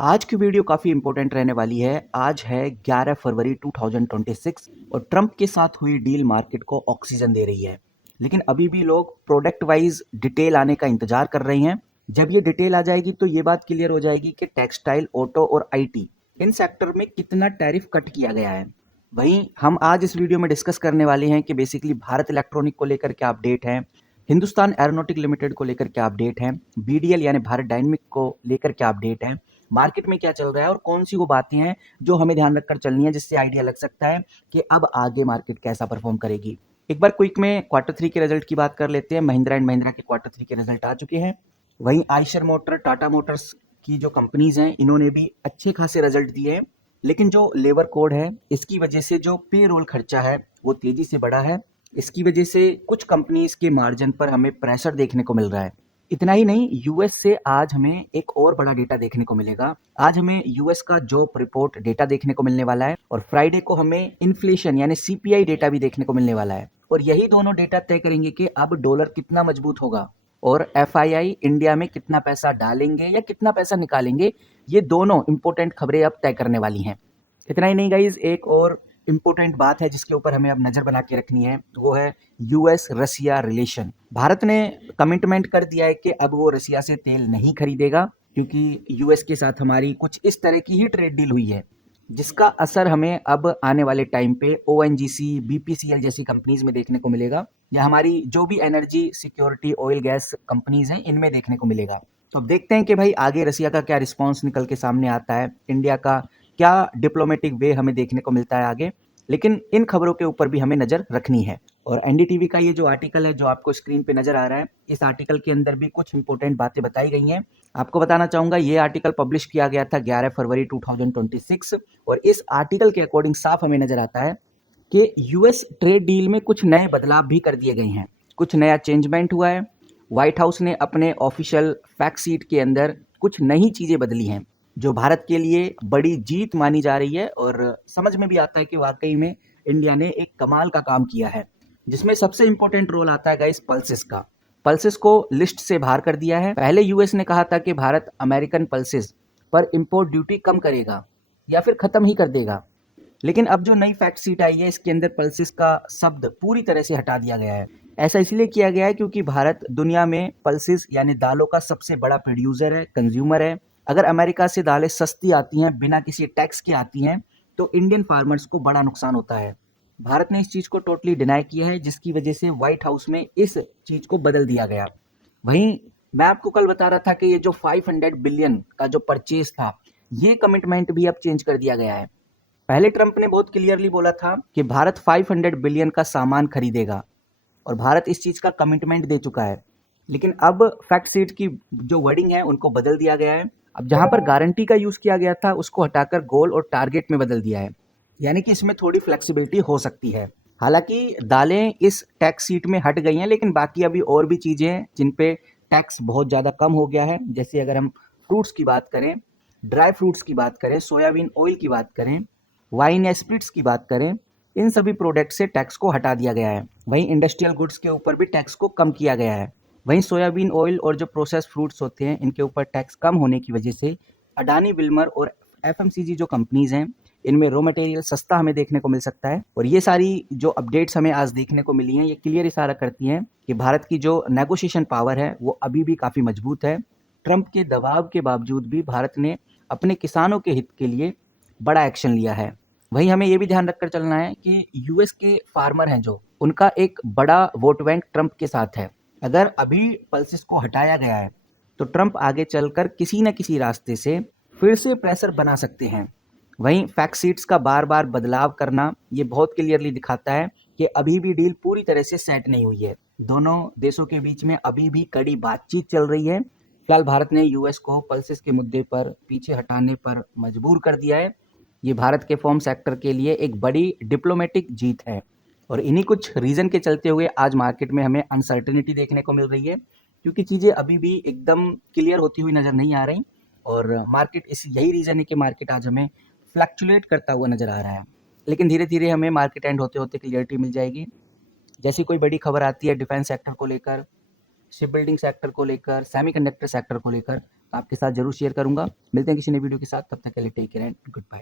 आज की वीडियो काफ़ी इंपॉर्टेंट रहने वाली है। आज है 11 फरवरी 2026 और ट्रंप के साथ हुई डील मार्केट को ऑक्सीजन दे रही है। लेकिन अभी भी लोग प्रोडक्ट वाइज डिटेल आने का इंतजार कर रहे हैं। जब ये डिटेल आ जाएगी तो ये बात क्लियर हो जाएगी कि टेक्सटाइल, ऑटो और आईटी इन सेक्टर में कितना टैरिफ कट किया गया है। वहीं हम आज इस वीडियो में डिस्कस करने वाले हैं कि बेसिकली भारत इलेक्ट्रॉनिक को लेकर क्या अपडेट है, हिंदुस्तान एरोनॉटिक लिमिटेड को लेकर क्या अपडेट है, बीडीएल यानी भारत डायनेमिक को लेकर क्या अपडेट है, मार्केट में क्या चल रहा है और कौन सी वो बातें हैं जो हमें ध्यान रखकर चलनी है, जिससे आइडिया लग सकता है कि अब आगे मार्केट कैसा परफॉर्म करेगी। एक बार क्विक में क्वार्टर थ्री के रिजल्ट की बात कर लेते हैं। महिंद्रा एंड महिंद्रा के क्वार्टर थ्री के रिजल्ट आ चुके हैं। वहीं आयशर मोटर, टाटा मोटर्स की जो कंपनीज हैं इन्होंने भी अच्छे खासे रिजल्ट दिए हैं। लेकिन जो लेबर कोड है इसकी वजह से जो पे रोल खर्चा है वो तेजी से बढ़ा है। इसकी वजह से कुछ कंपनीज के मार्जिन पर हमें प्रेशर देखने को मिल रहा है। इतना ही नहीं, यूएस से आज हमें एक और बड़ा डेटा देखने को मिलेगा। आज हमें यूएस का जॉब रिपोर्ट डेटा देखने को मिलने वाला है और फ्राइडे को हमें इन्फ्लेशन यानी सीपीआई डेटा भी देखने को मिलने वाला है। और यही दोनों डेटा तय करेंगे कि अब डॉलर कितना मजबूत होगा और एफआईआई इंडिया में कितना पैसा डालेंगे या कितना पैसा निकालेंगे। ये दोनों इंपॉर्टेंट खबरें अब तय करने वाली हैं। इतना ही नहीं गाइज, एक और इम्पोर्टेंट बात है जिसके ऊपर हमें अब नजर बना के रखनी है, वो है यूएस रसिया रिलेशन। भारत ने कमिटमेंट कर दिया है कि अब वो रसिया से तेल नहीं खरीदेगा, क्योंकि यूएस के साथ हमारी कुछ इस तरह की ही ट्रेड डील हुई है जिसका असर हमें अब आने वाले टाइम पे ओएनजीसी, बीपीसीएल जैसी कंपनीज में देखने को मिलेगा, या हमारी जो भी energy security oil gas companies हैं इनमें देखने को मिलेगा। तो अब देखते हैं कि भाई आगे रसिया का क्या रिस्पॉन्स निकल के सामने आता है, इंडिया का क्या डिप्लोमेटिक वे हमें देखने को मिलता है आगे। लेकिन इन खबरों के ऊपर भी हमें नजर रखनी है। और एनडीटीवी का ये जो आर्टिकल है जो आपको स्क्रीन पे नजर आ रहा है, इस आर्टिकल के अंदर भी कुछ इंपॉर्टेंट बातें बताई गई हैं। आपको बताना चाहूंगा, ये आर्टिकल पब्लिश किया गया था 11 फरवरी 2026 और इस आर्टिकल के अकॉर्डिंग साफ हमें नजर आता है कि यूएस ट्रेड डील में कुछ नए बदलाव भी कर दिए गए हैं, कुछ नया चेंजमेंट हुआ है। व्हाइट हाउस ने अपने ऑफिशियल फैक्ट शीट के अंदर कुछ नई चीजें बदली हैं जो भारत के लिए बड़ी जीत मानी जा रही है और समझ में भी आता है कि वाकई में इंडिया ने एक कमाल का काम किया है। जिसमें सबसे इंपॉर्टेंट रोल आता है गाइस पल्सेस का। पल्सेस को लिस्ट से बाहर कर दिया है। पहले यूएस ने कहा था कि भारत अमेरिकन पल्सेस पर इंपोर्ट ड्यूटी कम करेगा या फिर खत्म ही कर देगा, लेकिन अब जो नई फैक्ट शीट आई है इसके अंदर पल्सेस का शब्द पूरी तरह से हटा दिया गया है। ऐसा इसलिए किया गया है क्योंकि भारत दुनिया में पल्सेस यानी दालों का सबसे बड़ा प्रोड्यूसर है, कंज्यूमर है। अगर अमेरिका से दालें सस्ती आती हैं, बिना किसी टैक्स के आती हैं, तो इंडियन फार्मर्स को बड़ा नुकसान होता है। भारत ने इस चीज को टोटली डिनाई किया है, जिसकी वजह से व्हाइट हाउस में इस चीज को बदल दिया गया। वहीं मैं आपको कल बता रहा था कि ये जो 500 बिलियन का जो परचेज था, ये कमिटमेंट भी अब चेंज कर दिया गया है। पहले ट्रंप ने बहुत क्लियरली बोला था कि भारत 500 बिलियन का सामान खरीदेगा और भारत इस चीज का कमिटमेंट दे चुका है। लेकिन अब फैक्ट शीट की जो वर्डिंग है उनको बदल दिया गया है। अब जहां पर गारंटी का यूज किया गया था उसको हटाकर गोल और टारगेट में बदल दिया है, यानी कि इसमें थोड़ी फ्लेक्सिबिलिटी हो सकती है। हालांकि दालें इस टैक्स शीट में हट गई हैं, लेकिन बाकी अभी और भी चीजें हैं जिन पे टैक्स बहुत ज्यादा कम हो गया है। जैसे अगर हम फ्रूट्स की बात करें, ड्राई फ्रूट्स की बात करें, सोयाबीन ऑयल की बात करें, वाइन या स्पिरिट्स की बात करें, इन सभी प्रोडक्ट से टैक्स को हटा दिया गया है। वहीं इंडस्ट्रियल गुड्स के ऊपर भी टैक्स को कम किया गया है। वहीं सोयाबीन ऑयल और जो प्रोसेस फ्रूट्स होते हैं इनके ऊपर टैक्स कम होने की वजह से अडानी, विल्मर और एफएमसीजी जो कंपनीज हैं इनमें रॉ मटेरियल सस्ता हमें देखने को मिल सकता है। और ये सारी जो अपडेट्स हमें आज देखने को मिली हैं ये क्लियर इशारा करती हैं कि भारत की जो नेगोशिएशन पावर है वो अभी भी काफ़ी मजबूत है। ट्रंप के दबाव के बावजूद भी भारत ने अपने किसानों के हित के लिए बड़ा एक्शन लिया है। वहीं हमें ये भी ध्यान रखकर चलना है कि यूएस के फार्मर हैं जो, उनका एक बड़ा वोट बैंक ट्रंप के साथ है। अगर अभी पल्सेस को हटाया गया है तो ट्रंप आगे चलकर किसी न किसी रास्ते से फिर से प्रेशर बना सकते हैं। वहीं फैक्ट शीट्स का बार बार बदलाव करना ये बहुत क्लियरली दिखाता है कि अभी भी डील पूरी तरह से सेट नहीं हुई है। दोनों देशों के बीच में अभी भी कड़ी बातचीत चल रही है। फिलहाल भारत ने यूएस को पल्सेस के मुद्दे पर पीछे हटाने पर मजबूर कर दिया है। ये भारत के फॉर्म सेक्टर के लिए एक बड़ी डिप्लोमेटिक जीत है और इन्हीं कुछ रीजन के चलते हुए आज मार्केट में हमें अनसर्टेनिटी देखने को मिल रही है, क्योंकि चीज़ें अभी भी एकदम क्लियर होती हुई नज़र नहीं आ रही। और मार्केट, इस यही रीज़न है कि मार्केट आज हमें फ्लक्चुएट करता हुआ नज़र आ रहा है। लेकिन धीरे धीरे हमें मार्केट एंड होते होते क्लियरिटी मिल जाएगी। जैसी कोई बड़ी खबर आती है डिफेंस सेक्टर को लेकर, शिप बिल्डिंग सेक्टर को लेकर, सेमीकंडक्टर सेक्टर को लेकर, आपके साथ ज़रूर शेयर करूँगा। मिलते हैं किसी नई वीडियो के साथ, तब तक के लिए take care and good bye.